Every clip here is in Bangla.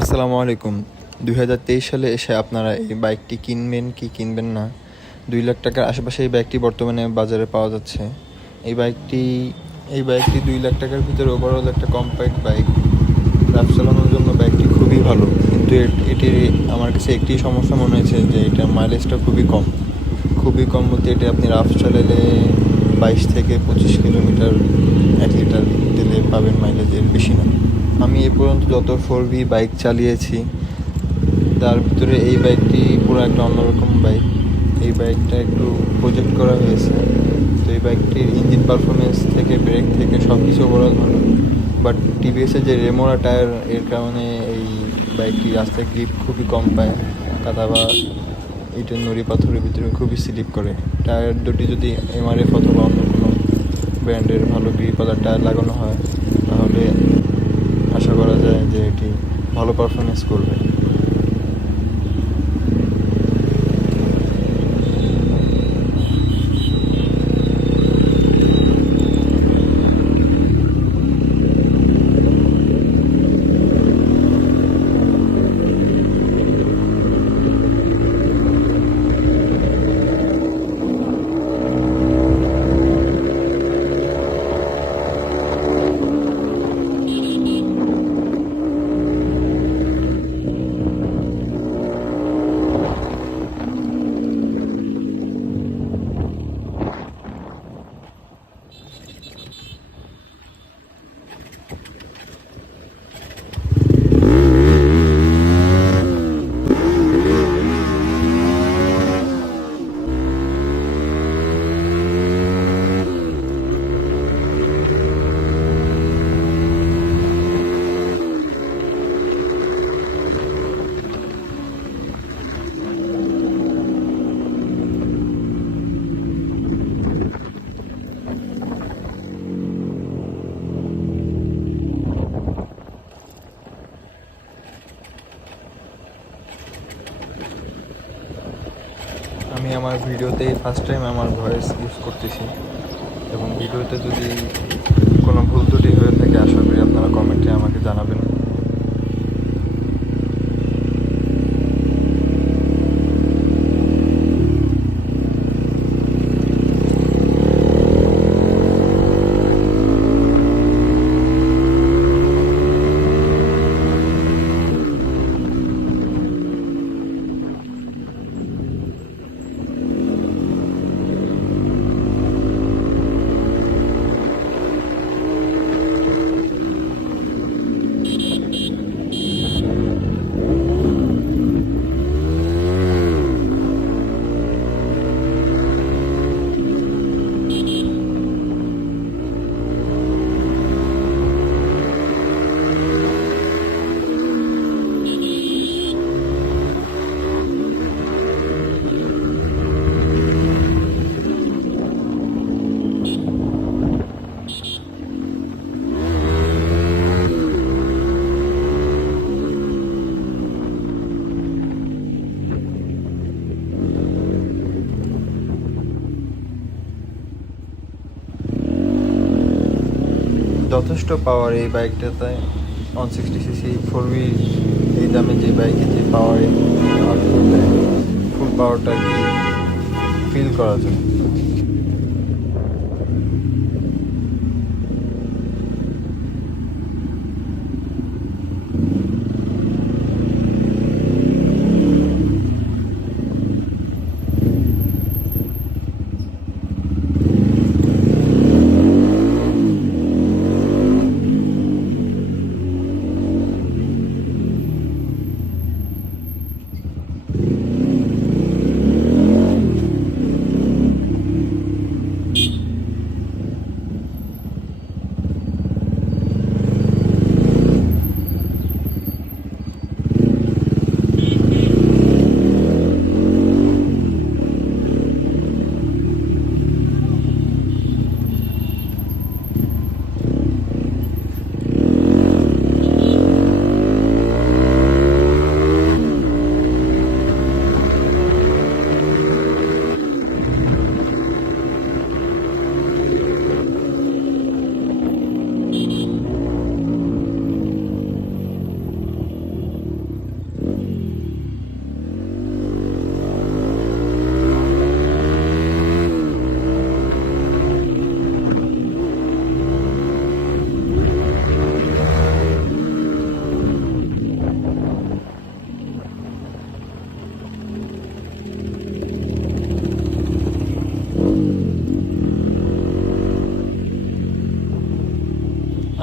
আসসালামু আলাইকুম। ২০২৩ সালে এসে আপনারা এই বাইকটি কিনবেন কি কিনবেন না, ২ লাখ টাকার আশেপাশে এই বাইকটি বর্তমানে বাজারে পাওয়া যাচ্ছে। এই বাইকটি এই বাইকটি ২ লাখ টাকার ভিতরে ওভারঅল একটা কম্প্যাক্ট বাইক। রাফ চালানোর জন্য বাইকটি খুবই ভালো, কিন্তু এটির আমার কাছে একটি সমস্যা মনে হয়েছে যে এটার মাইলেজটা খুবই কম। খুবই কম বলতে এটি আপনি রাফ চালালে ২২ থেকে ২৫ কিলোমিটার ১ লিটার তেলে পাবেন মাইলেজ, এর বেশি না। আমি এ পর্যন্ত যত 4V বাইক চালিয়েছি তার ভিতরে এই বাইকটি পুরো একটা অন্যরকম বাইক। এই বাইকটা একটু প্রজেক্ট করা হয়েছে, তো এই বাইকটির ইঞ্জিন পারফরমেন্স থেকে ব্রেক থেকে সব কিছু ওভারঅল ভালো। বাট টিভিএসের যে রেমোরা টায়ার, এর কারণে এই বাইকটি রাস্তায় গ্রিপ খুবই কম পায়। কাদা বা ইটের নুড়ি পাথরের ভিতরে খুবই স্লিপ করে। টায়ার দুটি যদি এমআরএফ অথবা অন্য কোনো ব্র্যান্ডের ভালো গ্রিপওয়ালা টায়ার লাগানো হয় তাহলে আশা করা যায় যে এটি ভালো পারফরমেন্স করবে। আমি আমার ভিডিওতে ফার্স্ট টাইম আমার ভয়েস ইউজ করতেছি, এবং ভিডিওতে যদি কোনো ভুল ত্রুটি হয়ে থাকে আশা করি আপনারা কমেন্টে আমাকে জানাবেন। যথেষ্ট পাওয়ার এই বাইকটাতে। 160cc 4V এই দামে যে বাইকে যে পাওয়ার আউটপুট দেয়, ফুল পাওয়ারটা কি ফিল করা যায়।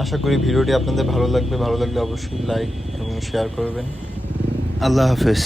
আশা করি ভিডিওটি আপনাদের ভালো লাগবে, ভালো লাগলে অবশ্যই লাইক এবং শেয়ার করবেন। আল্লাহ হাফেজ।